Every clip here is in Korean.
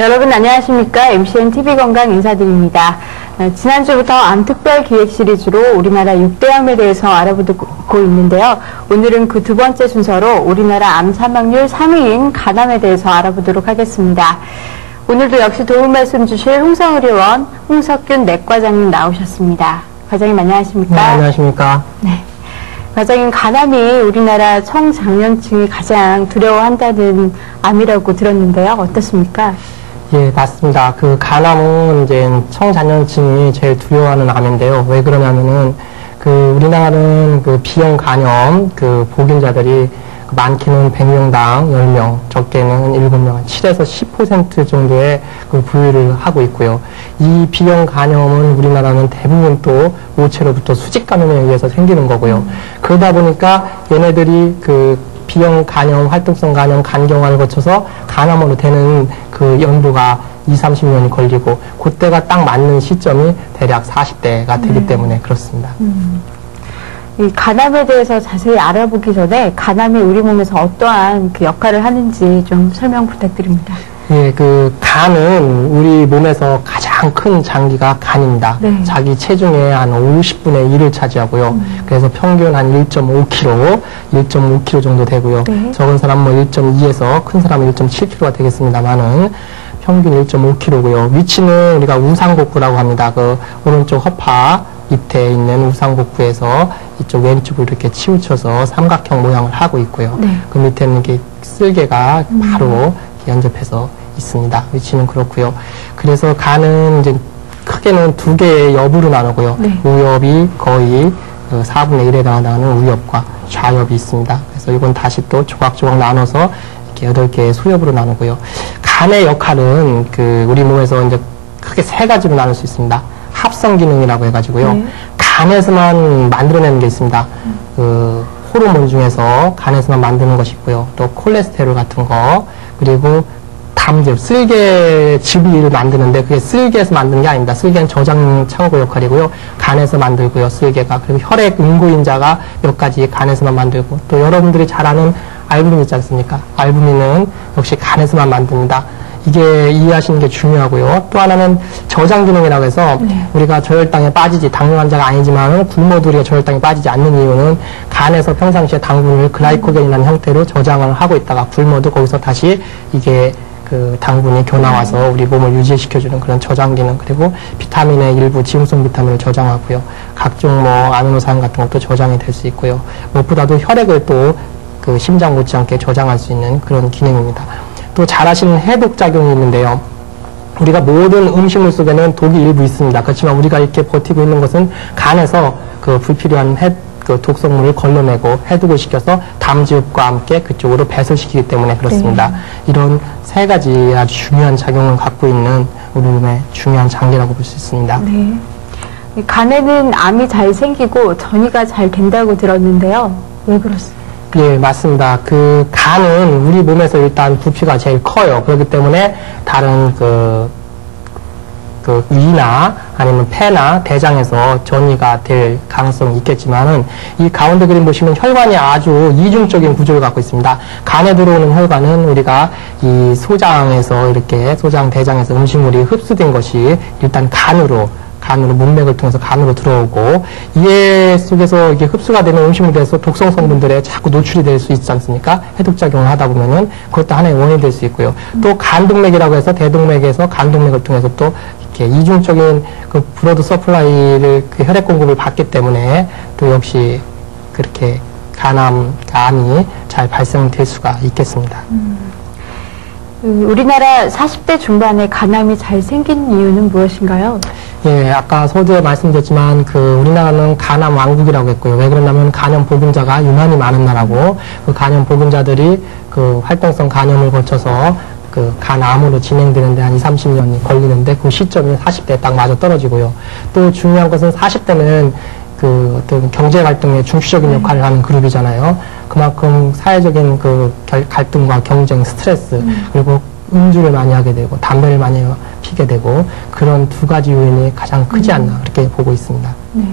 여러분 안녕하십니까? MCN TV건강 인사드립니다. 지난주부터 암 특별 기획 시리즈로 우리나라 6대암에 대해서 알아보고 있는데요. 오늘은 그 두 번째 순서로 우리나라 암 사망률 3위인 간암에 대해서 알아보도록 하겠습니다. 오늘도 역시 도움 말씀 주실 홍성의료원 홍석균 내과장님 나오셨습니다. 과장님 안녕하십니까? 네, 안녕하십니까? 네. 과장님, 간암이 우리나라 청장년층이 가장 두려워한다는 암이라고 들었는데요. 어떻습니까? 예, 맞습니다. 그 간암은 이제 청장년층이 제일 두려워하는 암인데요. 왜 그러냐면은 그 우리나라는 그 B형 간염 그 보균자들이 많게는 100명당 10명, 적게는 7명, 7에서 10% 정도의 그 부유를 하고 있고요. 이 B형 간염은 우리나라는 대부분 또 오체로부터 수직 감염에 의해서 생기는 거고요. 그러다 보니까 얘네들이 그 B형 간염, 활동성 간염, 간경화를 거쳐서 간암으로 되는 그 연도가 20-30년이 걸리고 그때가 딱 맞는 시점이 대략 40대가 되기 때문에 그렇습니다. 이 간암에 대해서 자세히 알아보기 전에 간암이 우리 몸에서 어떠한 그 역할을 하는지 좀 설명 부탁드립니다. 예, 그 간은 우리 몸에서 가장 큰 장기가 간입니다. 네. 자기 체중의 한 50분의 1을 차지하고요. 그래서 평균 한 1.5kg 정도 되고요. 네. 적은 사람은 뭐 1.2에서 큰 사람은 1.7kg가 되겠습니다만은 평균 1.5kg고요. 위치는 우리가 우상복부라고 합니다. 그 오른쪽 허파 밑에 있는 우상복부에서 이쪽 왼쪽으로 이렇게 치우쳐서 삼각형 모양을 하고 있고요. 네. 그 밑에는 이렇게 쓸개가 바로 연접해서 있습니다. 위치는 그렇고요. 그래서 간은 이제 크게는 두 개의 엽으로 나누고요. 네. 우엽이 거의 4분의 1에 해당하는 우엽과 좌엽이 있습니다. 그래서 이건 다시 또 조각조각 나눠서 이렇게 8개의 소엽으로 나누고요. 간의 역할은 그 우리 몸에서 이제 크게 세 가지로 나눌 수 있습니다. 합성 기능이라고 해가지고요. 네. 간에서만 만들어내는 게 있습니다. 그 호르몬 중에서 간에서만 만드는 것이 있고요. 또 콜레스테롤 같은 거, 그리고 담즙, 쓸개즙을 만드는데 그게 쓸개에서 만드는 게 아닙니다. 쓸개는 저장 창고 역할이고요. 간에서 만들고요, 쓸개가. 그리고 혈액 응고인자가 몇 가지 간에서만 만들고, 또 여러분들이 잘 아는 알부민 있지 않습니까? 알부민은 역시 간에서만 만듭니다. 이게 이해하시는 게 중요하고요. 또 하나는 저장 기능이라고 해서 우리가 저혈당에 빠지지, 당뇨 환자가 아니지만 굶어도 우리가 저혈당에 빠지지 않는 이유는 간에서 평상시에 당분을 글라이코겐이라는 형태로 저장을 하고 있다가 굶어도 거기서 다시 이게 그 당분이 교나와서 우리 몸을 유지시켜주는 그런 저장 기능, 그리고 비타민의 일부 지용성 비타민을 저장하고요. 각종 뭐 아미노산 같은 것도 저장이 될 수 있고요. 무엇보다도 혈액을 또 그 심장 못지않게 저장할 수 있는 그런 기능입니다. 또 잘 아시는 해독작용이 있는데요. 우리가 모든 음식물 속에는 독이 일부 있습니다. 그렇지만 우리가 이렇게 버티고 있는 것은 간에서 그 불필요한 그 독성물을 걸러내고 해독을 시켜서 담즙과 함께 그쪽으로 배설시키기 때문에 그렇습니다. 네. 이런 세 가지 아주 중요한 작용을 갖고 있는 우리 몸의 중요한 장기라고 볼 수 있습니다. 네. 간에는 암이 잘 생기고 전이가 잘 된다고 들었는데요. 왜 그렇습니까? 예, 맞습니다. 그 간은 우리 몸에서 일단 부피가 제일 커요. 그렇기 때문에 다른 그 위나 아니면 폐나 대장에서 전이가 될 가능성이 있겠지만은 이 가운데 그림 보시면 혈관이 아주 이중적인 구조를 갖고 있습니다. 간에 들어오는 혈관은 우리가 이 소장에서 이렇게 소장 대장에서 음식물이 흡수된 것이 일단 간으로 문맥을 통해서 간으로 들어오고, 이에 속에서 이게 흡수가 되는 음식물에 대해서 독성 성분들에 자꾸 노출이 될 수 있지 않습니까? 해독작용을 하다 보면은 그것도 하나의 원인이 될 수 있고요. 또 간동맥이라고 해서 대동맥에서 간동맥을 통해서 또 이렇게 이중적인 그 브러드 서플라이를 그 혈액 공급을 받기 때문에 또 역시 그렇게 암이 잘 발생될 수가 있겠습니다. 우리나라 40대 중반에 간암이 잘 생긴 이유는 무엇인가요? 예, 아까 서두에 말씀드렸지만 그 우리나라는 간암 왕국이라고 했고요. 왜 그러냐면 간염 보균자가 유난히 많은 나라고, 그 간염 보균자들이 그 활동성 간염을 거쳐서 그 간암으로 진행되는데 한 20-30년이 걸리는데 그 시점이 40대에 딱 맞아 떨어지고요. 또 중요한 것은 40대는 그 어떤 경제 활동에 중추적인 역할을 하는 그룹이잖아요. 그만큼 사회적인 그 갈등과 경쟁, 스트레스, 그리고 음주를 많이 하게 되고 담배를 많이 피게 되고, 그런 두 가지 요인이 가장 크지 않나 그렇게 보고 있습니다. 네.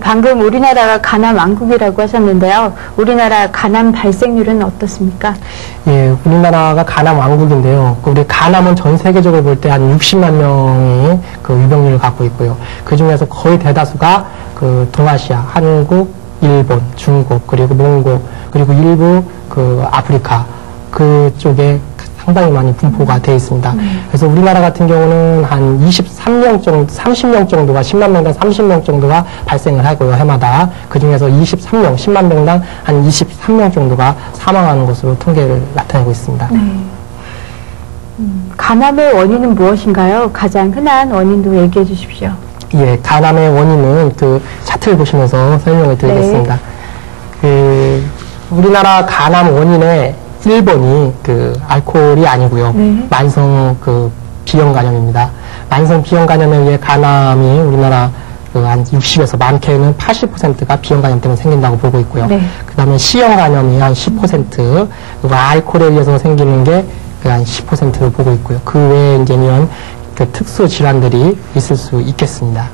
방금 우리나라가 간암 왕국이라고 하셨는데요. 우리나라 간암 발생률은 어떻습니까? 예, 우리나라가 간암 왕국인데요. 우리 간암은 전 세계적으로 볼 때 한 60만 명이 그 유병률을 갖고 있고요. 그 중에서 거의 대다수가 그 동아시아, 한국, 일본, 중국, 그리고 몽골, 그리고 일부 그 아프리카 그쪽에 상당히 많이 분포가 되어 있습니다. 그래서 우리나라 같은 경우는 한 23명 정도, 30명 정도가 10만 명당 30명 정도가 발생을 하고요, 해마다. 그 중에서 23명, 10만 명당 한 23명 정도가 사망하는 것으로 통계를 나타내고 있습니다. 네. 간암의 원인은 무엇인가요? 가장 흔한 원인도 얘기해 주십시오. 예, 간암의 원인은 그 차트를 보시면서 설명을 드리겠습니다. 그 우리나라 간암 원인의 1번이 그 알코올이 아니고요. 만성 그 비형 간염입니다. 만성 비형 간염에 의해 간암이 우리나라 그 한 60에서 많게는 80%가 비형 간염 때문에 생긴다고 보고 있고요. 그 다음에 C형 간염이 한 10%, 그리고 알코올에 의해서 생기는 게 한 10%를 보고 있고요. 그 외에 이제 이런 그 특수 질환들이 있을 수 있겠습니다.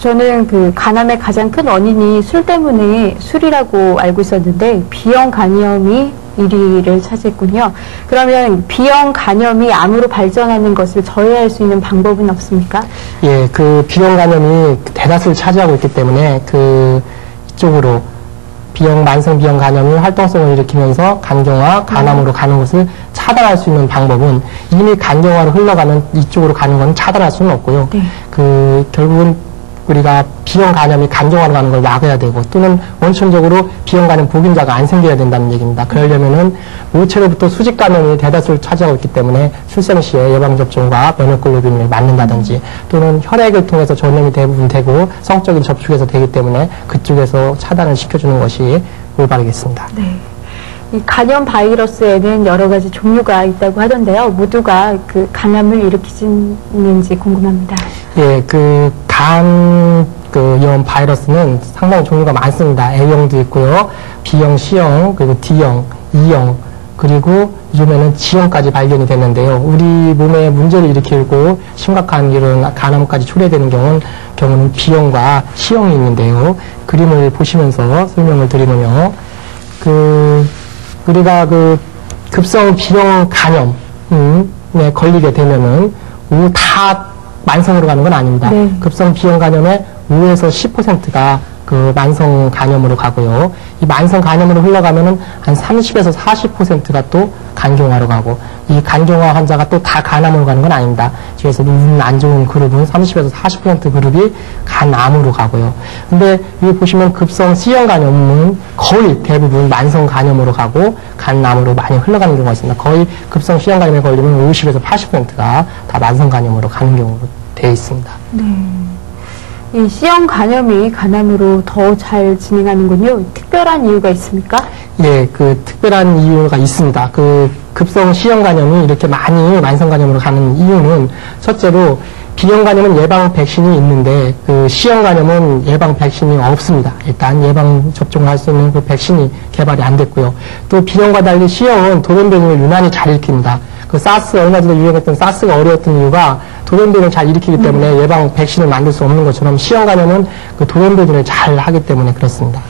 저는 그 간암의 가장 큰 원인이 술 때문에 술이라고 알고 있었는데 비형 간염이 1위를 차지했군요. 그러면 비형 간염이 암으로 발전하는 것을 저해할 수 있는 방법은 없습니까? 예, 그 비형 간염이 대다수를 차지하고 있기 때문에 그 이쪽으로 만성 비형 간염이 활동성을 일으키면서 간경화, 간암으로 가는 것을 차단할 수 있는 방법은 이미 간경화로 흘러가면 이쪽으로 가는 건 차단할 수는 없고요. 그 결국은 우리가 비형 간염이 간경화로 가는 걸 막아야 되고 또는 원천적으로 비형 간염 보균자가 안 생겨야 된다는 얘기입니다. 그러려면은 모체로부터 수직 감염이 대다수를 차지하고 있기 때문에 출생 시에 예방접종과 면역글로빈을 맞는다든지 또는 혈액을 통해서 전염이 대부분 되고 성적인 접촉에서 되기 때문에 그쪽에서 차단을 시켜주는 것이 올바르겠습니다. 네. 이 간염 바이러스에는 여러 가지 종류가 있다고 하던데요. 모두가 그 간암을 일으키는지 궁금합니다. 예, 그 염 바이러스는 상당히 종류가 많습니다. A형도 있고요. B형, C형, 그리고 D형, E형, 그리고 요즘에는 G형까지 발견이 됐는데요. 우리 몸에 문제를 일으키고 심각한 이런 간암까지 초래되는 경우는 B형과 C형이 있는데요. 그림을 보시면서 설명을 드리면요. 우리가 급성 B형 간염에 걸리게 되면은 다 만성으로 가는 건 아닙니다. 급성 비형 간염의 5에서 10%가 그 만성 간염으로 가고요. 이 만성 간염으로 흘러가면은 한 30에서 40%가 또 간경화로 가고 이 간경화 환자가 또 다 간암으로 가는 건 아닙니다. 그래서 눈 안 좋은 그룹은 30에서 40% 그룹이 간암으로 가고요. 근데 여기 보시면 급성 C형 간염은 거의 대부분 만성 간염으로 가고 간암으로 많이 흘러가는 경우가 있습니다. 거의 급성 C형 간염에 걸리면 50에서 80%가 다 만성 간염으로 가는 경우로 되어 있습니다. 이 C형 간염이 간암으로 더 잘 진행하는군요. 특별한 이유가 있습니까? 예, 그 특별한 이유가 있습니다. 그 급성 C형 간염이 이렇게 많이 만성 간염으로 가는 이유는 첫째로 B형 간염은 예방 백신이 있는데 그 C형 간염은 예방 백신이 없습니다. 일단 예방 접종을 할 수 있는 그 백신이 개발이 안 됐고요. 또 B형과 달리 C형은 돌연변이를 유난히 잘 일으킵니다. 그 사스, 얼마 전에 유행했던 사스가 어려웠던 이유가 돌연변이를 잘 일으키기 때문에 예방 백신을 만들 수 없는 것처럼 C형 간염은 그 돌연변이를 잘 하기 때문에 그렇습니다.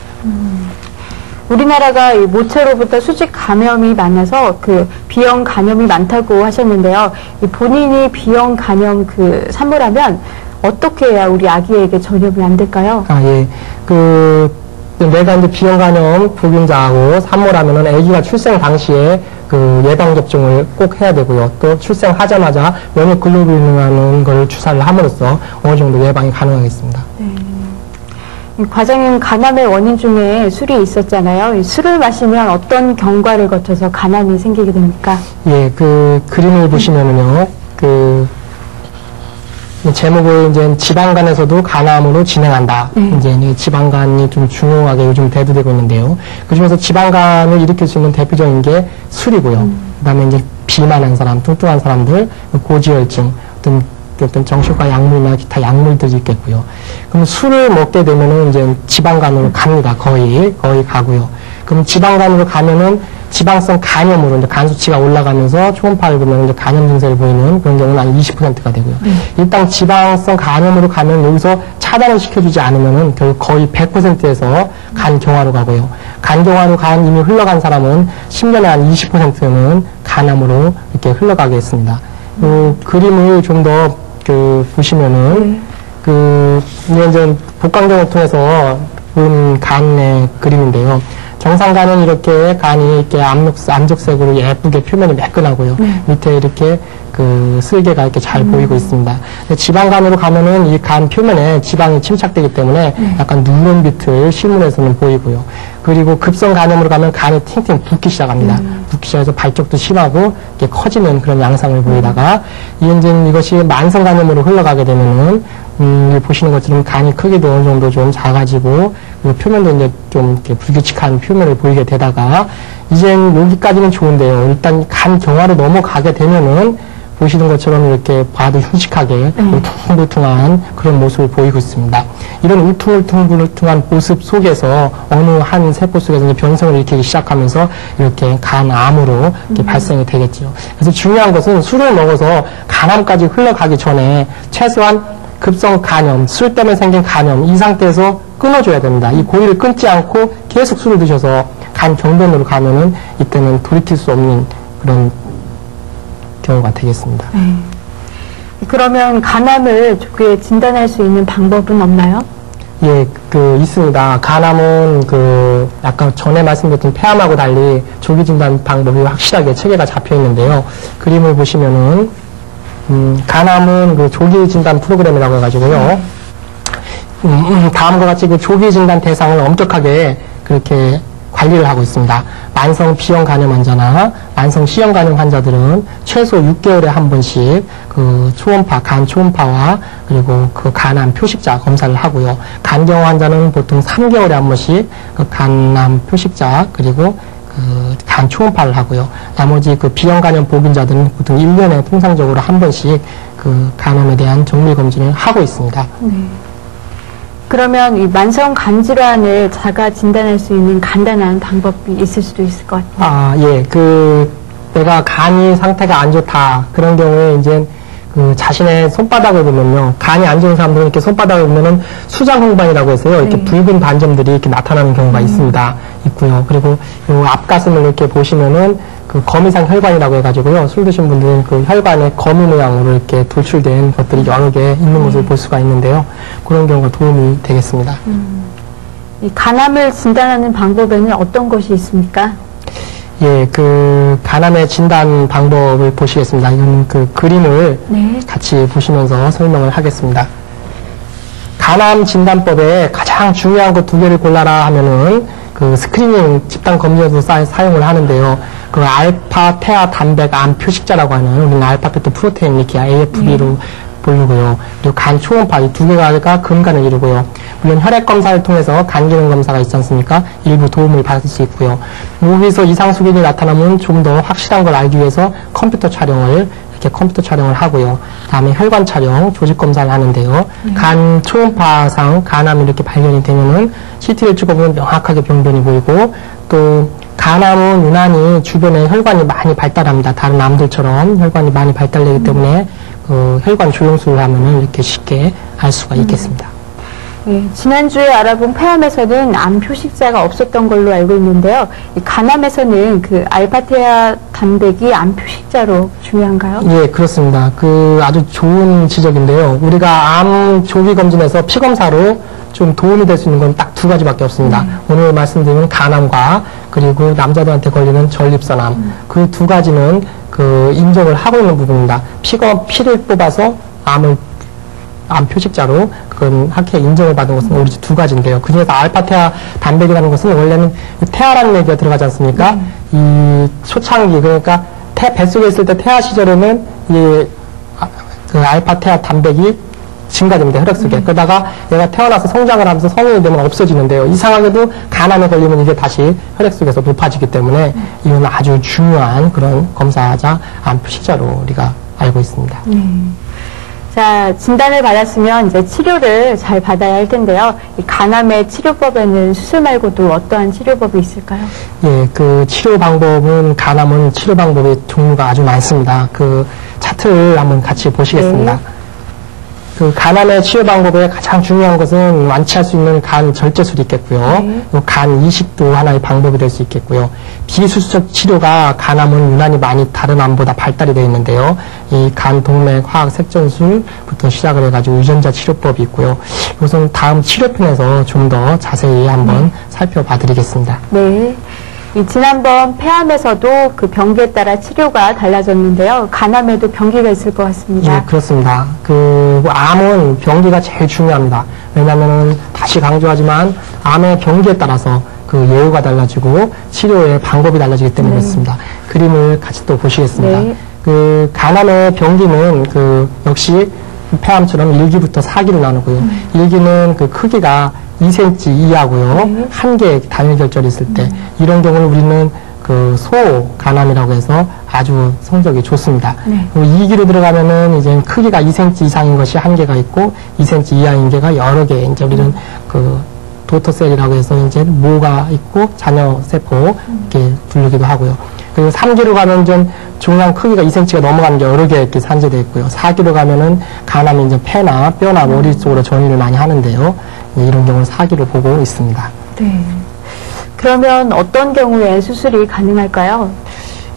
우리나라가 이 모체로부터 수직 감염이 많아서 그 B형 간염이 많다고 하셨는데요. 이 본인이 B형 간염 산모라면 어떻게 해야 우리 아기에게 전염이 안 될까요? 예. 내가 이제 B형 간염 보균자하고 산모라면은 아기가 출생 당시에 그 예방접종을 꼭 해야 되고요. 또 출생하자마자 면역글로빈이라는 걸 주사를 함으로써 어느 정도 예방이 가능하겠습니다. 과장님, 간암의 원인 중에 술이 있었잖아요. 이 술을 마시면 어떤 경과를 거쳐서 간암이 생기게 됩니까? 예, 그 그림을 보시면은요, 제목을 이제 지방간에서도 간암으로 진행한다. 이제 지방간이 좀 중요하게 요즘 대두되고 있는데요. 그 중에서 지방간을 일으킬 수 있는 대표적인 게 술이고요. 그다음에 이제 비만한 사람, 뚱뚱한 사람들, 고지혈증, 어떤 정신과 약물이나 기타 약물들이 있겠고요. 그럼 술을 먹게 되면은 이제 지방간으로 갑니다. 거의 가고요. 그럼 지방간으로 가면은 지방성 간염으로 이제 간 수치가 올라가면서 초음파를 보면 이제 간염 증세를 보이는 그런 경우는 한 20%가 되고요. 일단 지방성 간염으로 가면 여기서 차단을 시켜주지 않으면은 결국 거의 100%에서 간경화로 가고요. 간경화로 이미 흘러간 사람은 10년에 한 20%는 간암으로 이렇게 흘러가게 했습니다. 그림을 좀 더 보시면은 이제 복강경을 통해서 본 간의 그림인데요. 정상간은 이렇게 간이 이렇게 암적색으로 예쁘게 표면이 매끈하고요. 밑에 이렇게 쓸개가 이렇게 잘 보이고 있습니다. 지방간으로 가면은 이 간 표면에 지방이 침착되기 때문에 약간 누런빛을 실물에서는 보이고요. 그리고 급성 간염으로 가면 간이 팅팅 붓기 시작합니다. 붓기 시작해서 발적도 심하고 이렇게 커지는 그런 양상을 보이다가 이것이 만성 간염으로 흘러가게 되면은 보시는 것처럼 간이 크기도 어느 정도 좀 작아지고 표면도 이제 좀 이렇게 불규칙한 표면을 보이게 되다가 이젠 여기까지는 좋은데요. 일단 간 경화로 넘어가게 되면은 보시는 것처럼 이렇게 봐도 흉측하게 울퉁불퉁한 그런 모습을 보이고 있습니다. 이런 울퉁불퉁한 모습 속에서 어느 한 세포 속에서 이제 변성을 일으키기 시작하면서 이렇게 간암으로 이렇게 발생이 되겠죠. 그래서 중요한 것은 술을 먹어서 간암까지 흘러가기 전에 최소한 급성 간염, 술 때문에 생긴 간염 이 상태에서 끊어줘야 됩니다. 이 고리를 끊지 않고 계속 술을 드셔서 간 경변으로 가면은 이때는 돌이킬 수 없는 그런 경우가 되겠습니다. 그러면 간암을 조기에 진단할 수 있는 방법은 없나요? 예, 있습니다. 간암은 아까 전에 말씀드렸던 폐암하고 달리 조기 진단 방법이 확실하게 체계가 잡혀 있는데요. 그림을 보시면은 간암은 조기 진단 프로그램이라고 해가지고요. 다음과 같이 조기 진단 대상을 엄격하게 그렇게 관리를 하고 있습니다. 만성 B형 간염 환자나 만성 C형 간염 환자들은 최소 6개월에 한 번씩 간 초음파와 그리고 간암 표식자 검사를 하고요. 간경화 환자는 보통 3개월에 한 번씩 간암 표식자 그리고 간 초음파를 하고요. 나머지 B형 간염 보균자들은 보통 1년에 통상적으로 한 번씩 간암에 대한 정밀 검진을 하고 있습니다. 그러면 이 만성 간 질환을 자가 진단할 수 있는 간단한 방법이 있을 수도 있을 것 같아요. 예. 내가 간이 상태가 안 좋다. 그런 경우에 이제 자신의 손바닥을 보면요. 간이 안 좋은 사람들은 이렇게 손바닥을 보면은 수장홍반이라고 해서요. 이렇게 붉은 반점들이 이렇게 나타나는 경우가 있고요. 그리고 요 앞가슴을 이렇게 보시면은 거미상 혈관이라고 해가지고요. 술 드신 분들은 혈관에 거미 모양으로 이렇게 돌출된 것들이 여러 개 있는 모습을 볼 수가 있는데요. 그런 경우가 도움이 되겠습니다. 이 간암을 진단하는 방법에는 어떤 것이 있습니까? 예, 간암의 진단 방법을 보시겠습니다. 이건 그림을 같이 보시면서 설명을 하겠습니다. 간암 진단법에 가장 중요한 것 2개를 골라라 하면은 스크리닝 집단 검진에서 사용을 하는데요. 알파 태아 단백 암 표식자라고 하는 우리는 알파 베타 프로테인 이렇게 AFB로 보이고요. 그리고 간 초음파 이 2개가 근간을 이루고요. 물론 혈액 검사를 통해서 간 기능 검사가 있지 않습니까? 일부 도움을 받을 수 있고요. 여기서 이상 수준이 나타나면 좀 더 확실한 걸 알기 위해서 컴퓨터 촬영을 하고요. 다음에 혈관 촬영, 조직 검사를 하는데요. 간 초음파상 간암이 이렇게 발견이 되면은 CT를 찍어보면 명확하게 병변이 보이고 또 간암은 유난히 주변에 혈관이 많이 발달합니다. 다른 암들처럼 혈관이 많이 발달되기 때문에 혈관 조영술을 하면은 이렇게 쉽게 알 수가 있겠습니다. 네, 지난주에 알아본 폐암에서는 암 표식자가 없었던 걸로 알고 있는데요. 이 간암에서는 알파테아 단백이 암 표식자로 중요한가요? 예, 그렇습니다. 아주 좋은 지적인데요. 우리가 암 조기 검진에서 피 검사로 좀 도움이 될 수 있는 건 딱 2가지밖에 없습니다. 오늘 말씀드린 간암과 그리고 남자들한테 걸리는 전립선암 그 2가지는 인정을 하고 있는 부분입니다. 피를 뽑아서 암 표식자로 학회 인정을 받은 것은 오로지 2가지인데요. 그중에서 알파테아 단백이라는 것은 원래는 태아라는 얘기가 들어가지 않습니까? 이 초창기 그러니까 뱃속에 있을 때 태아 시절에는 이 알파테아 단백이 증가됩니다. 혈액 속에. 그러다가 얘가 태어나서 성장을 하면서 성인이 되면 없어지는데요. 이상하게도 간암에 걸리면 이게 다시 혈액 속에서 높아지기 때문에 이건 아주 중요한 그런 검사자 암 표식자로 우리가 알고 있습니다. 자, 진단을 받았으면 이제 치료를 잘 받아야 할 텐데요. 이 간암의 치료법에는 수술 말고도 어떠한 치료법이 있을까요? 예, 치료 방법은 간암은 치료 방법의 종류가 아주 많습니다. 차트를 한번 같이 보시겠습니다. 그 간암의 치료 방법에 가장 중요한 것은 완치할 수 있는 간 절제술이 있겠고요. 또 간 이식도 하나의 방법이 될 수 있겠고요. 비수술적 치료가 간암은 유난히 많이 다른 암보다 발달이 되어 있는데요. 이 간 동맥 화학 색전술부터 시작을 해가지고 유전자 치료법이 있고요. 우선 다음 치료편에서 좀 더 자세히 한번 살펴봐 드리겠습니다. 네. 지난번 폐암에서도 그 병기에 따라 치료가 달라졌는데요. 간암에도 병기가 있을 것 같습니다. 예, 그렇습니다. 암은 병기가 제일 중요합니다. 왜냐하면 다시 강조하지만 암의 병기에 따라서 그 예후가 달라지고 치료의 방법이 달라지기 때문에 그렇습니다. 그림을 같이 또 보시겠습니다. 네. 간암의 병기는 역시 폐암처럼 1기부터 4기로 나누고요. 1기는 그 크기가 2cm 이하고요. 한 개 단일 결절이 있을 때 이런 경우는 우리는 소간암이라고 해서 아주 성적이 좋습니다. 네. 2기로 들어가면은 이제 크기가 2cm 이상인 것이 한 개가 있고 2cm 이하인 게가 여러 개. 이제 우리는 도터셀이라고 해서 이제 모가 있고 자녀 세포 이렇게 부르기도 하고요. 그리고 3기로 가면 좀 중량 크기가 2cm가 넘어가는 게 여러 개 이렇게 산재되어 있고요. 4기로 가면은 간암이 이제 폐나 뼈나 머리 쪽으로 전이를 많이 하는데요. 이런 경우는 4기로 보고 있습니다. 네. 그러면 어떤 경우에 수술이 가능할까요?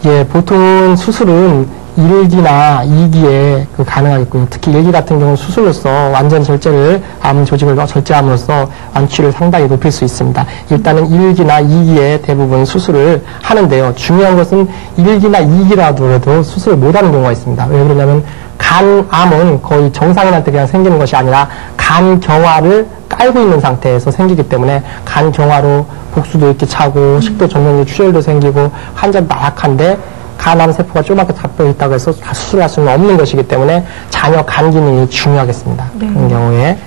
예, 보통 수술은 1기나 2기에 가능하겠고요. 특히 1기 같은 경우는 수술로서 완전 절제를, 암 조직을 절제함으로써 완치율을 상당히 높일 수 있습니다. 일단은 1기나 2기에 대부분 수술을 하는데요. 중요한 것은 1기나 2기라도 수술을 못하는 경우가 있습니다. 왜 그러냐면 간암은 거의 정상인한테 그냥 생기는 것이 아니라 간경화를 깔고 있는 상태에서 생기기 때문에 간경화로 복수도 이렇게 차고 식도 전면류 출혈도 생기고 환자는 나약한데 간암 세포가 조그맣게 잡혀 있다고 해서 다 수술할 수는 없는 것이기 때문에 자녀 간 기능이 중요하겠습니다. 네. 그런 경우에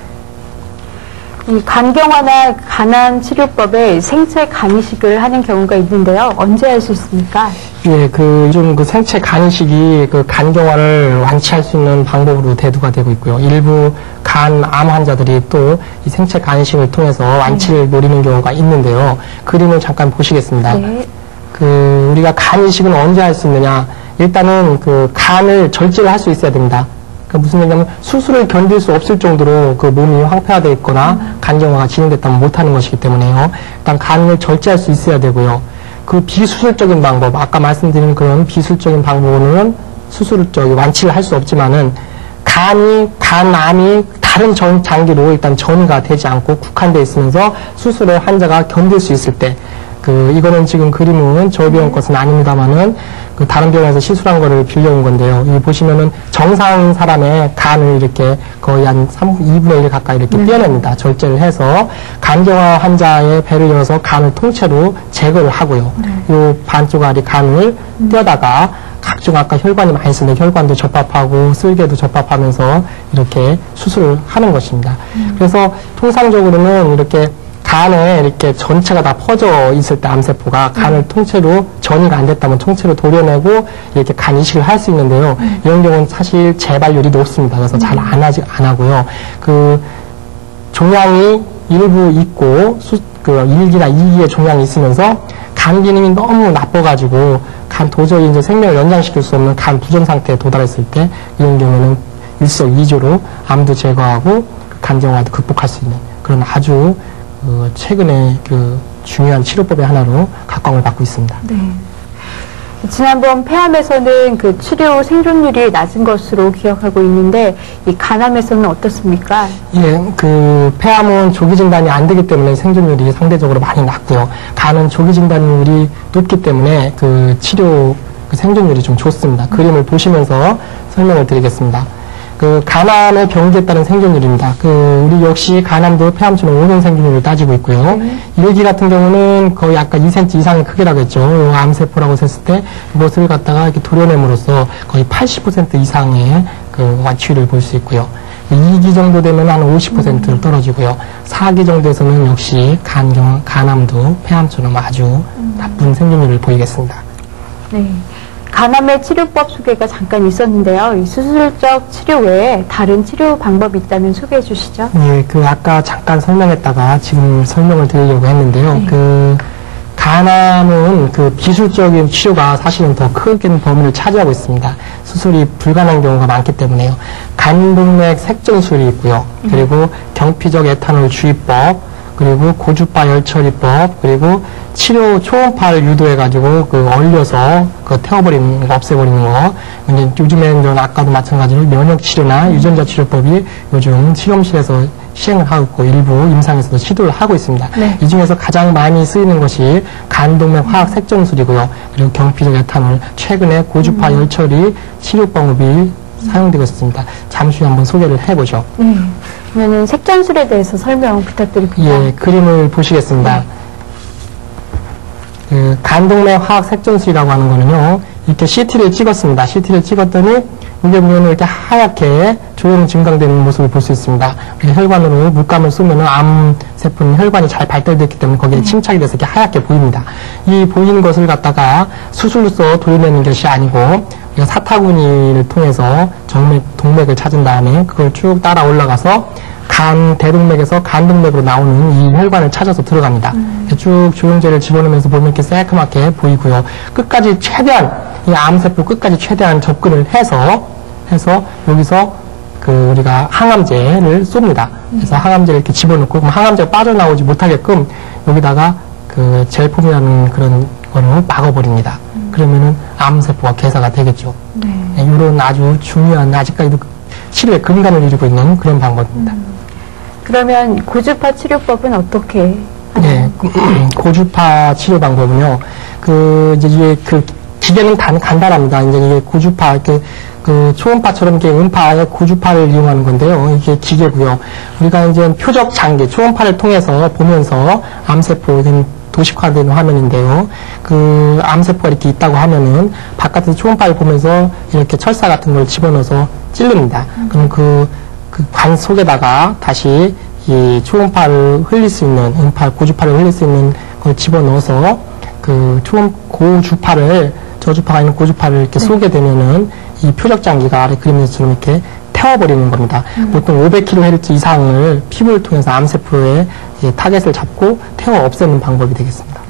이 간경화나 간암 치료법에 생체 간이식을 하는 경우가 있는데요. 언제 할 수 있습니까? 예, 요즘 생체 간이식이 간경화를 완치할 수 있는 방법으로 대두가 되고 있고요. 일부 간암 환자들이 또 이 생체 간이식을 통해서 완치를 노리는 경우가 있는데요. 그림을 잠깐 보시겠습니다. 네. 우리가 간이식은 언제 할 수 있느냐? 일단은 간을 절제를 할 수 있어야 됩니다. 무슨 얘기냐면 수술을 견딜 수 없을 정도로 몸이 황폐화되어 있거나 간경화가 진행됐다면 못하는 것이기 때문에요. 일단 간을 절제할 수 있어야 되고요. 비수술적인 방법, 아까 말씀드린 그런 비수술적인 방법으로는 수술적인 완치를 할 수 없지만은 간암이 다른 장기로 일단 전이가 되지 않고 국한되어 있으면서 수술을 환자가 견딜 수 있을 때 이거는 지금 그림은 저희 병원 것은 아닙니다만은 다른 병원에서 시술한 거를 빌려온 건데요. 여기 보시면은 정상 사람의 간을 이렇게 거의 한 2분의 1 가까이 이렇게 떼어냅니다. 절제를 해서 간경화 환자의 배를 열어서 간을 통째로 제거를 하고요. 요 반쪽알이 간을 떼어다가 각종 아까 혈관이 많이 있는데 혈관도 접합하고 쓸개도 접합하면서 이렇게 수술을 하는 것입니다. 그래서 통상적으로는 이렇게 간에 이렇게 전체가 다 퍼져 있을 때 암세포가 간을 통째로 전이가 안 됐다면 통째로 도려내고 이렇게 간 이식을 할 수 있는데요. 이런 경우는 사실 재발률이 높습니다. 그래서 잘 안 하고요. 종양이 일부 있고 1기나 2기의 종양이 있으면서 간 기능이 너무 나빠가지고 도저히 이제 생명을 연장시킬 수 없는 간 부전 상태에 도달했을 때 이런 경우는 일석이조로 암도 제거하고 간경화도 극복할 수 있는 그런 아주 최근에 중요한 치료법의 하나로 각광을 받고 있습니다. 네. 지난번 폐암에서는 치료 생존율이 낮은 것으로 기억하고 있는데 이 간암에서는 어떻습니까? 예, 폐암은 조기 진단이 안 되기 때문에 생존율이 상대적으로 많이 낮고요. 간은 조기 진단율이 높기 때문에 치료 생존율이 좀 좋습니다. 그림을 보시면서 설명을 드리겠습니다. 간암의 병기에 따른 생존율입니다. 우리 역시 간암도 폐암처럼 5년 생존율을 따지고 있고요. 1기 같은 경우는 거의 아까 2cm 이상의 크기라고 했죠. 암세포라고 했을 때 이것을 갖다가 이렇게 도려냄으로써 거의 80% 이상의 완치율을 볼 수 있고요. 2기 정도 되면 한 50%를 떨어지고요. 4기 정도에서는 역시 간암도 폐암처럼 아주 나쁜 생존율을 보이겠습니다. 네. 간암의 치료법 소개가 잠깐 있었는데요. 이 수술적 치료 외에 다른 치료 방법이 있다면 소개해 주시죠. 네, 아까 잠깐 설명했다가 지금 설명을 드리려고 했는데요. 네. 간암은 비술적인 치료가 사실은 더 큰 범위를 차지하고 있습니다. 수술이 불가능한 경우가 많기 때문에요. 간동맥 색전술이 있고요. 그리고 경피적 에탄올 주입법, 그리고 고주파 열처리법, 그리고 치료 초음파를 유도해가지고 그 얼려서 그 태워버리는 거, 없애버리는 거. 근데 요즘에는 좀 아까도 마찬가지로 면역 치료나 유전자 치료법이 요즘 실험실에서 시행을 하고 있고 일부 임상에서도 시도를 하고 있습니다. 네. 이 중에서 가장 많이 쓰이는 것이 간동맥 화학 색전술이고요. 그리고 경피적 에탄올, 최근에 고주파 열처리 치료 방법이 사용되고 있습니다. 잠시 후 한번 소개를 해보죠. 그러면 색전술에 대해서 설명 부탁드립니다. 예, 그림을 보시겠습니다. 그 간동맥 화학 색전술이라고 하는 거는요, 이렇게 CT를 찍었습니다. CT를 찍었더니 여기 보면 이렇게 하얗게 조형 증강되는 모습을 볼 수 있습니다. 혈관으로 물감을 쏘면 암세포는 혈관이 잘 발달됐기 때문에 거기에 침착이 돼서 이렇게 하얗게 보입니다. 이 보이는 것을 갖다가 수술로서 도려내는 것이 아니고 우리가 사타구니를 통해서 동맥을 찾은 다음에 그걸 쭉 따라 올라가서 대동맥에서 간동맥으로 나오는 이 혈관을 찾아서 들어갑니다. 쭉 조영제를 집어넣으면서 보면 이렇게 새까맣게 보이고요. 끝까지 최대한, 이 암세포 끝까지 최대한 접근을 해서 여기서 그 우리가 항암제를 쏩니다. 그래서 항암제를 이렇게 집어넣고, 그럼 항암제가 빠져나오지 못하게끔 여기다가 그 젤폼이라는 그런 거를 막아버립니다. 그러면은 암세포가 개사가 되겠죠. 이런 아주 중요한, 아직까지도 치료의 근간을 이루고 있는 그런 방법입니다. 그러면 고주파 치료법은 어떻게 하나요? 네, 고주파 치료 방법은요. 이제 그 기계는 간단합니다. 이제 이게 고주파, 그 초음파처럼 이렇게 음파의 고주파를 이용하는 건데요. 이게 기계고요. 우리가 이제 표적 장기, 초음파를 통해서 보면서 암세포, 도식화된 화면인데요. 그 암세포가 이렇게 있다고 하면은 바깥에서 초음파를 보면서 이렇게 철사 같은 걸 집어넣어서 찌릅니다. 그럼 그 관 속에다가 다시 이 초음파를 흘릴 수 있는, 고주파를 흘릴 수 있는 걸 집어넣어서 그 고주파를, 저주파가 있는 고주파를 이렇게 쏘게 되면은 이 표적 장기가 아래 그림에서처럼 이렇게 태워버리는 겁니다. 보통 500kHz 이상을 피부를 통해서 암세포의 타겟을 잡고 태워 없애는 방법이 되겠습니다.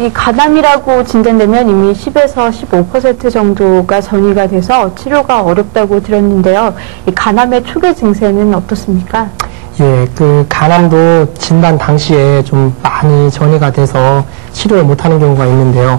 이 간암이라고 진단되면 이미 10에서 15% 정도가 전이가 돼서 치료가 어렵다고 들었는데요. 이 간암의 초기 증세는 어떻습니까? 예, 그 간암도 진단 당시에 좀 많이 전이가 돼서 치료를 못하는 경우가 있는데요.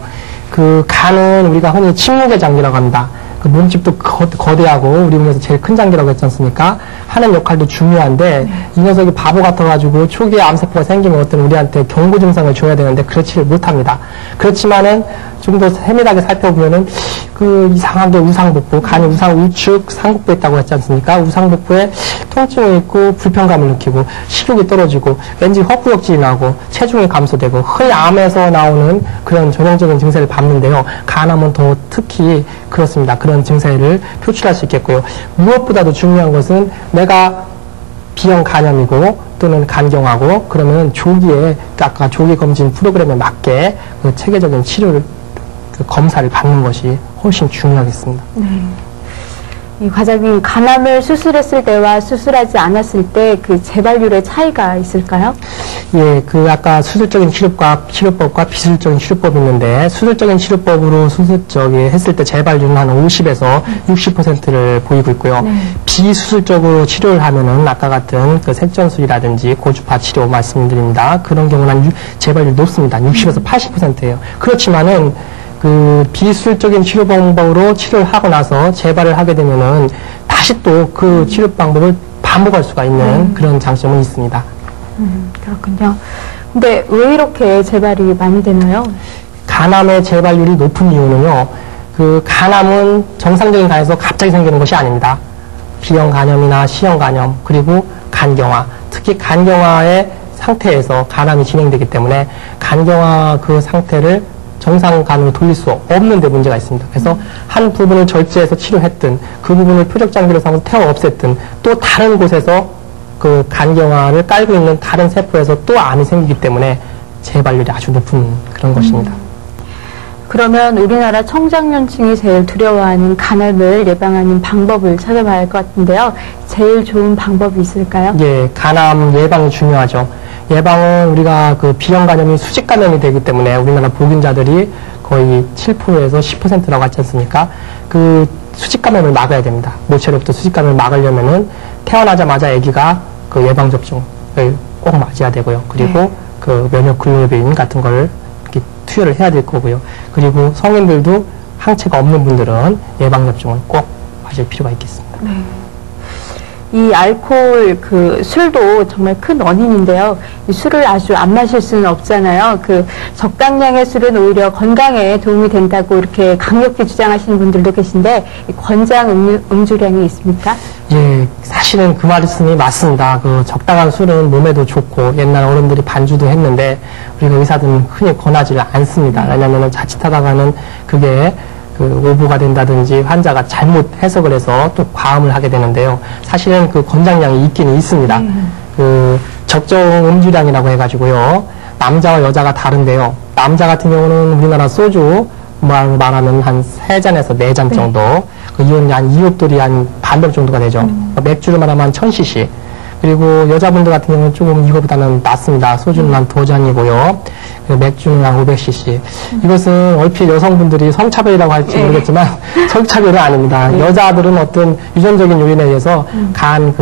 그 간은 우리가 흔히 침묵의 장기라고 합니다. 그 몸집도 거대하고 우리 몸에서 제일 큰 장기라고 했지 않습니까? 하는 역할도 중요한데 이 녀석이 바보 같아가지고 초기에 암세포가 생기면 어떤 우리한테 경고 증상을 줘야 되는데 그렇지를 못합니다. 그렇지만은 좀 더 세밀하게 살펴보면은 그 이상하게 우상복부, 간이 우측 상복부에 있다고 했지 않습니까? 우상복부에 통증이 있고 불편감을 느끼고 식욕이 떨어지고 왠지 헛구역질이 나고 체중이 감소되고 흔히 암에서 나오는 그런 전형적인 증세를 밟는데요. 간암은 더 특히 그렇습니다. 그런 증세를 표출할 수 있겠고요. 무엇보다도 중요한 것은 내가 B형 간염이고 또는 간경화고 그러면 조기에 아까 조기 검진 프로그램에 맞게 그 체계적인 치료를 검사를 받는 것이 훨씬 중요하겠습니다. 이 과장님, 간암을 수술했을 때와 수술하지 않았을 때 그 재발률의 차이가 있을까요? 예, 그 아까 수술적인 치료법과 비수술적인 치료법이 있는데 수술적인 치료법으로 했을 때 재발률은 한 50에서 60%를 보이고 있고요. 비수술적으로 치료를 하면은 아까 같은 그 색전술이라든지 고주파 치료 말씀드립니다. 그런 경우는 재발률이 높습니다. 60에서 80%예요. 그렇지만은 그 비수술적인 치료 방법으로 치료를 하고 나서 재발을 하게 되면은 다시 또 그 치료 방법을 반복할 수가 있는 그런 장점은 있습니다. 그렇군요. 근데 왜 이렇게 재발이 많이 되나요? 간암의 재발률이 높은 이유는요. 그 간암은 정상적인 간에서 갑자기 생기는 것이 아닙니다. B형 간염이나 C형 간염 그리고 간경화, 특히 간경화의 상태에서 간암이 진행되기 때문에 간경화 그 상태를 정상간으로 돌릴 수 없는 데 문제가 있습니다. 그래서 한 부분을 절제해서 치료했든 그 부분을 표적장기로 삼아서 태워 없앴든 또 다른 곳에서 그 간경화를 깔고 있는 다른 세포에서 또 암이 생기기 때문에 재발률이 아주 높은 그런 것입니다. 그러면 우리나라 청장년층이 제일 두려워하는 간암을 예방하는 방법을 찾아봐야 할 것 같은데요. 제일 좋은 방법이 있을까요? 예, 간암 예방이 중요하죠. 예방은 우리가 그 B형 간염이 수직 감염이 되기 때문에 우리나라 보균자들이 거의 7%에서 10%라고 하지 않습니까? 그 수직감염을 막아야 됩니다. 모체로부터 수직감염을 막으려면은 태어나자마자 아기가 그 예방접종을 꼭 맞아야 되고요. 그리고 그 면역 글로빈 같은 걸 이렇게 투여를 해야 될 거고요. 그리고 성인들도 항체가 없는 분들은 예방접종을 꼭 맞을 필요가 있겠습니다. 이 알코올, 술도 정말 큰 원인인데요. 이 술을 아주 안 마실 수는 없잖아요. 적당량의 술은 오히려 건강에 도움이 된다고 이렇게 강력히 주장하시는 분들도 계신데, 권장 음주량이 있습니까? 예, 사실은 그 말씀이 맞습니다. 적당한 술은 몸에도 좋고, 옛날 어른들이 반주도 했는데, 우리가 의사들은 흔히 권하지를 않습니다. 왜냐면은 자칫하다가는 그게 오보가 된다든지 환자가 잘못 해석을 해서 또 과음을 하게 되는데요. 사실은 그 권장량이 있긴 있습니다. 적정 음주량이라고 해가지고요. 남자와 여자가 다른데요. 남자 같은 경우는 우리나라 소주 말하면 한 3잔에서 4잔 정도, 이온이 한 2옥돌이 한 반병 정도가 되죠. 맥주를 말하면 한 1000cc. 그리고 여자분들 같은 경우는 조금 이거보다는 낮습니다. 소주는 한 2잔이고요. 맥주는 한 500cc. 이것은 얼핏 여성분들이 성차별이라고 할지 모르겠지만 성차별은 아닙니다. 여자들은 어떤 유전적인 요인에 의해서 간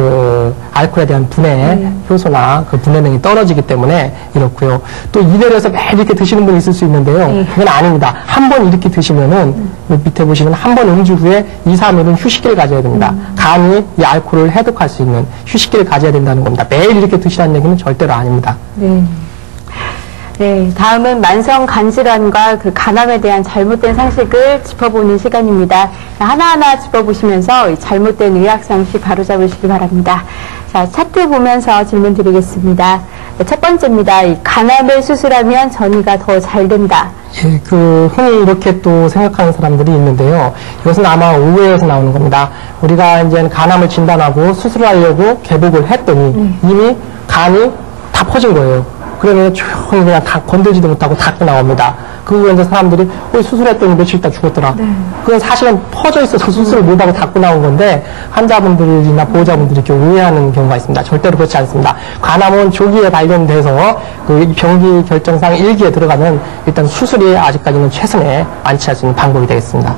알코올에 대한 분해 효소나 그 분해능이 떨어지기 때문에 이렇고요. 또 이대로 해서 매일 이렇게 드시는 분이 있을 수 있는데요. 그건 아닙니다. 한 번 이렇게 드시면은 밑에 보시면 한 번 음주 후에 2, 3일은 휴식기를 가져야 됩니다. 간이 이 알코올을 해독할 수 있는 휴식기를 가져야 된다는 겁니다. 매일 이렇게 드시라는 얘기는 절대로 아닙니다. 네, 다음은 만성 간질환과 간암에 대한 잘못된 상식을 짚어보는 시간입니다. 하나하나 짚어보시면서 잘못된 의학 상식 바로잡으시기 바랍니다. 자, 차트 보면서 질문 드리겠습니다. 첫 번째입니다. 간암을 수술하면 전이가 더 잘 된다. 예, 흔히 이렇게 또 생각하는 사람들이 있는데요. 이것은 아마 오해에서 나오는 겁니다. 우리가 이제 간암을 진단하고 수술하려고 개복을 했더니 이미 간이 다 퍼진 거예요. 그러면 조용히 그냥 다 건들지도 못하고 닫고 나옵니다. 그거 이제 사람들이 수술했더니 며칠 있다 죽었더라. 그건 사실은 퍼져 있어서 수술을 못하고 닫고 나온 건데 환자분들이나 보호자분들이 이렇게 오해하는 경우가 있습니다. 절대로 그렇지 않습니다. 간암은 조기에 발견돼서 이 병기 결정상 1기에 들어가면 일단 수술이 아직까지는 최선의 완치할 수 있는 방법이 되겠습니다.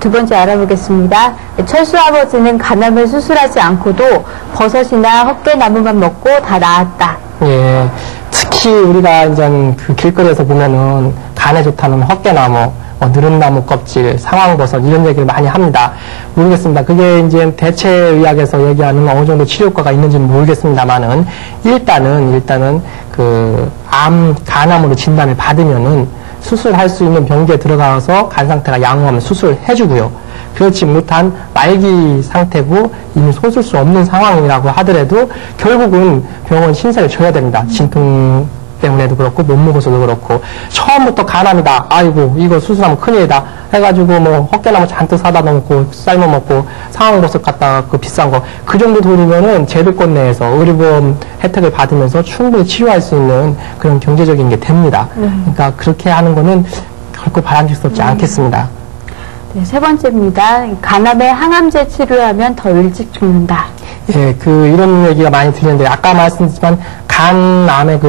두 번째 알아보겠습니다. 철수 아버지는 간암을 수술하지 않고도 버섯이나 헛개나무만 먹고 다 나았다. 예, 특히 우리가 이제 길거리에서 보면은 간에 좋다는 헛개나무, 느릅나무 껍질, 상황버섯 이런 얘기를 많이 합니다. 모르겠습니다. 그게 이제 대체의학에서 얘기하는 어느 정도 치료 효과가 있는지는 모르겠습니다만은 일단은 간암으로 진단을 받으면은 수술할 수 있는 병기에 들어가서 간 상태가 양호하면 수술을 해주고요. 그렇지 못한 말기 상태고 이미 손쓸 수 없는 상황이라고 하더라도 결국은 병원 신세를 져야 됩니다. 진통 때문에도 그렇고 못 먹어서도 그렇고 처음부터 간암이다. 아이고 이거 수술하면 큰일이다. 해가지고 헛개나무 잔뜩 사다 놓고 삶아 먹고 상황버섯 갖다가 비싼 거 그 정도 돈이면은 제도권 내에서 의료보험 혜택을 받으면서 충분히 치료할 수 있는 그런 경제적인 게 됩니다. 그러니까 그렇게 하는 거는 결코 바람직스럽지 않겠습니다. 네, 세 번째입니다. 간암에 항암제 치료하면 더 일찍 죽는다. 예, 이런 얘기가 많이 들리는데, 아까 말씀드렸지만, 간암의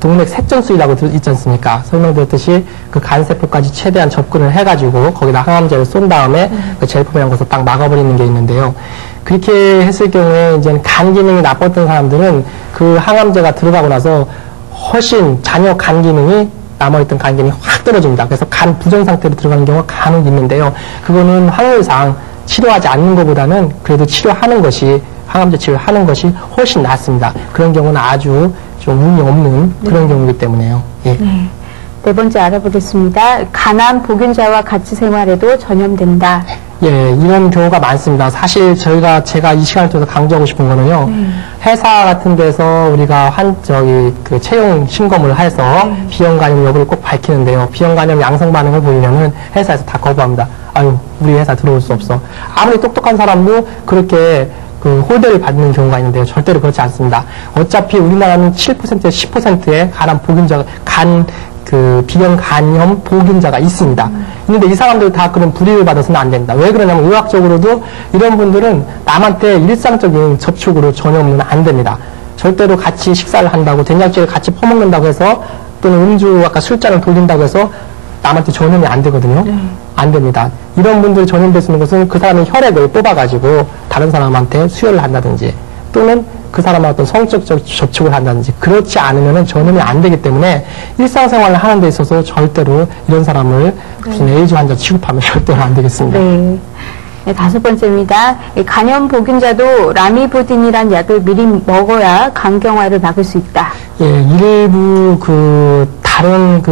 동맥 색전수이라고 있지 않습니까? 설명드렸듯이 간세포까지 최대한 접근을 해가지고, 거기다 항암제를 쏜 다음에 젤품이라는 것을 딱 막아버리는 게 있는데요. 그렇게 했을 경우에, 이제 간 기능이 나빴던 사람들은 그 항암제가 들어가고 나서 훨씬 잔여 간 기능이 남아있던 간 기능이 확 떨어집니다. 그래서 간 부전 상태로 들어가는 경우가 간혹 있는데요. 그거는 확률상 치료하지 않는 것보다는 그래도 치료하는 것이, 항암제 치료하는 것이 훨씬 낫습니다. 그런 경우는 아주 좀 운이 없는 그런 경우이기 때문에요. 예. 네 번째 알아보겠습니다. 간암 보균자와 같이 생활해도 전염된다. 예, 이런 경우가 많습니다. 사실 제가 이 시간을 통해서 강조하고 싶은 거는요. 회사 같은 데서 우리가 채용 심검을 해서 비형 간염 여부를 꼭 밝히는데요. 비형 간염 양성 반응을 보이면은 회사에서 다 거부합니다. 아유, 우리 회사 들어올 수 없어. 아무리 똑똑한 사람도 그렇게 홀대를 받는 경우가 있는데요. 절대로 그렇지 않습니다. 어차피 우리나라는 7%에서 10%의 간암 보균자가, 비형 간염 보균자가 있습니다. 있는데 이 사람들 다 그런 불이익을 받아서는 안 됩니다. 왜 그러냐면 의학적으로도 이런 분들은 남한테 일상적인 접촉으로 전염은 안 됩니다. 절대로 같이 식사를 한다고 된장찌개를 같이 퍼먹는다고 해서 또는 아까 술잔을 돌린다고 해서 남한테 전염이 안 되거든요. 안 됩니다. 이런 분들이 전염될 수 있는 것은 그 사람의 혈액을 뽑아가지고 다른 사람한테 수혈을 한다든지 또는 그 사람과 어떤 성적 접촉을 한다든지 그렇지 않으면 전염이 안 되기 때문에 일상생활을 하는 데 있어서 절대로 이런 사람을 무슨 에이즈 환자 취급하면 절대로 안 되겠습니다. 네. 네, 5번째입니다. 간염 보균자도 라미부딘이란 약을 미리 먹어야 간경화를 막을 수 있다. 예, 일부 다른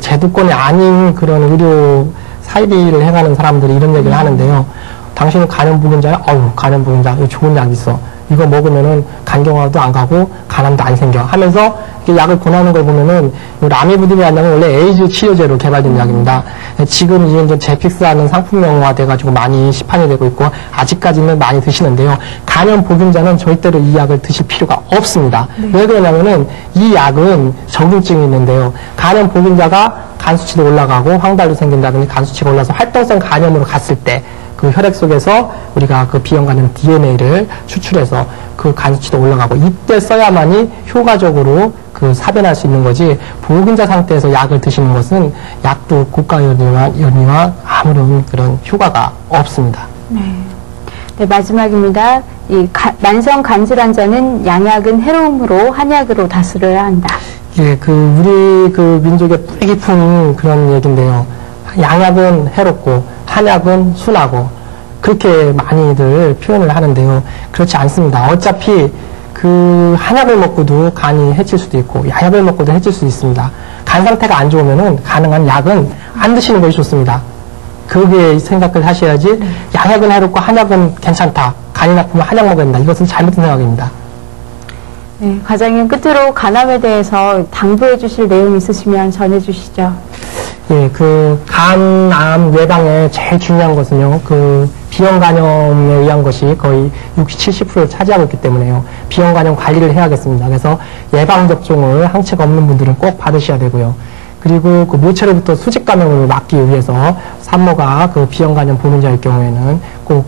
제도권이 아닌 그런 의료 사이비를 행하는 사람들이 이런 얘기를 하는데요. 당신은 간염 보균자야? 간염 보균자. 이거 좋은 약 있어. 이거 먹으면은 간경화도 안 가고 간암도 안 생겨 하면서 이렇게 약을 권하는 걸 보면은 라미부딘이라는 약은 원래 에이즈 치료제로 개발된 약입니다. 지금 이제 제픽스라는 상품명화 돼가지고 많이 시판이 되고 있고 아직까지는 많이 드시는데요. 간염 보균자는 절대로 이 약을 드실 필요가 없습니다. 왜 그러냐면은 이 약은 적응증이 있는데요. 간염 보균자가 간 수치도 올라가고 황달도 생긴다든지 간 수치가 올라서 활동성 간염으로 갔을 때 그 혈액 속에서 우리가 그 비형 간염 DNA를 추출해서 그 간 수치도 올라가고 이때 써야만이 효과적으로 사변할 수 있는 거지 보균자 상태에서 약을 드시는 것은 약도 고가 연이와 아무런 그런 효과가 없습니다. 네. 네, 마지막입니다. 만성 간질 환자는 양약은 해로움으로 한약으로 다스려야 한다. 예, 우리 민족의 뿌리 깊은 그런 얘기인데요. 양약은 해롭고 한약은 순하고 그렇게 많이들 표현을 하는데요. 그렇지 않습니다. 어차피 한약을 먹고도 간이 해칠 수도 있고 약을 먹고도 해칠 수 있습니다. 간 상태가 안 좋으면은 가능한 약은 안 드시는 것이 좋습니다. 그게 생각을 하셔야지 양약은 해롭고 한약은 괜찮다. 간이 나쁘면 한약 먹어야 된다. 이것은 잘못된 생각입니다. 네, 과장님 끝으로 간암에 대해서 당부해 주실 내용 있으시면 전해 주시죠. 예, 간암 예방에 제일 중요한 것은요, 비형 간염에 의한 것이 거의 60, 70%를 차지하고 있기 때문에요. 비형 간염 관리를 해야겠습니다. 그래서 예방접종을 항체가 없는 분들은 꼭 받으셔야 되고요. 그리고 모체로부터 수직 감염을 막기 위해서 산모가 비형 간염 보균자일 경우에는 꼭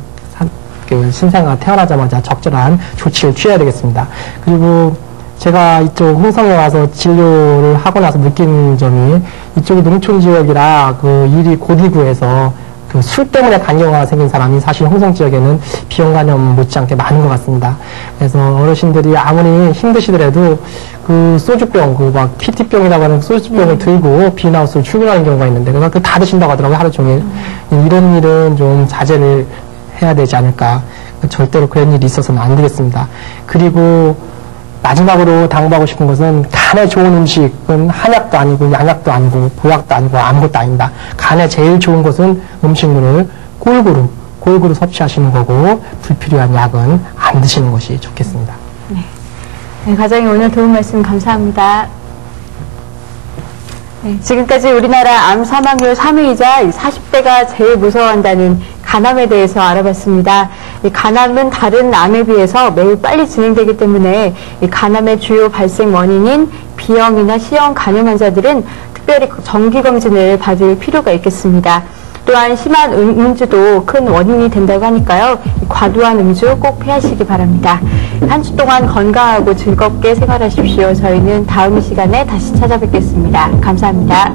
신생아가 태어나자마자 적절한 조치를 취해야 되겠습니다. 그리고 제가 이쪽 홍성에 와서 진료를 하고 나서 느낀 점이 이쪽이 농촌 지역이라 일이 고디구에서 술 때문에 간경화가 생긴 사람이 사실 홍성 지역에는 비형 간염 못지않게 많은 것 같습니다. 그래서 어르신들이 아무리 힘드시더라도 소주병, PT병이라고 하는 소주병을 들고 비나우스를 출근하는 경우가 있는데 그거 다 드신다고 하더라고요, 하루 종일. 이런 일은 좀 자제를 해야 되지 않을까. 절대로 그런 일이 있어서는 안 되겠습니다. 그리고 마지막으로 당부하고 싶은 것은 간에 좋은 음식은 한약도 아니고 양약도 아니고 보약도 아니고 아무것도 아닙니다. 간에 제일 좋은 것은 음식물을 골고루 섭취하시는 거고 불필요한 약은 안 드시는 것이 좋겠습니다. 네, 과장님 오늘 도움 말씀 감사합니다. 네, 지금까지 우리나라 암 사망률 3위이자 40대가 제일 무서워한다는 간암에 대해서 알아봤습니다. 이 간암은 다른 암에 비해서 매우 빨리 진행되기 때문에 이 간암의 주요 발생 원인인 B형이나 C형 간염 환자들은 특별히 정기검진을 받을 필요가 있겠습니다. 또한 심한 음주도 큰 원인이 된다고 하니까요. 과도한 음주 꼭 피하시기 바랍니다. 한 주 동안 건강하고 즐겁게 생활하십시오. 저희는 다음 시간에 다시 찾아뵙겠습니다. 감사합니다.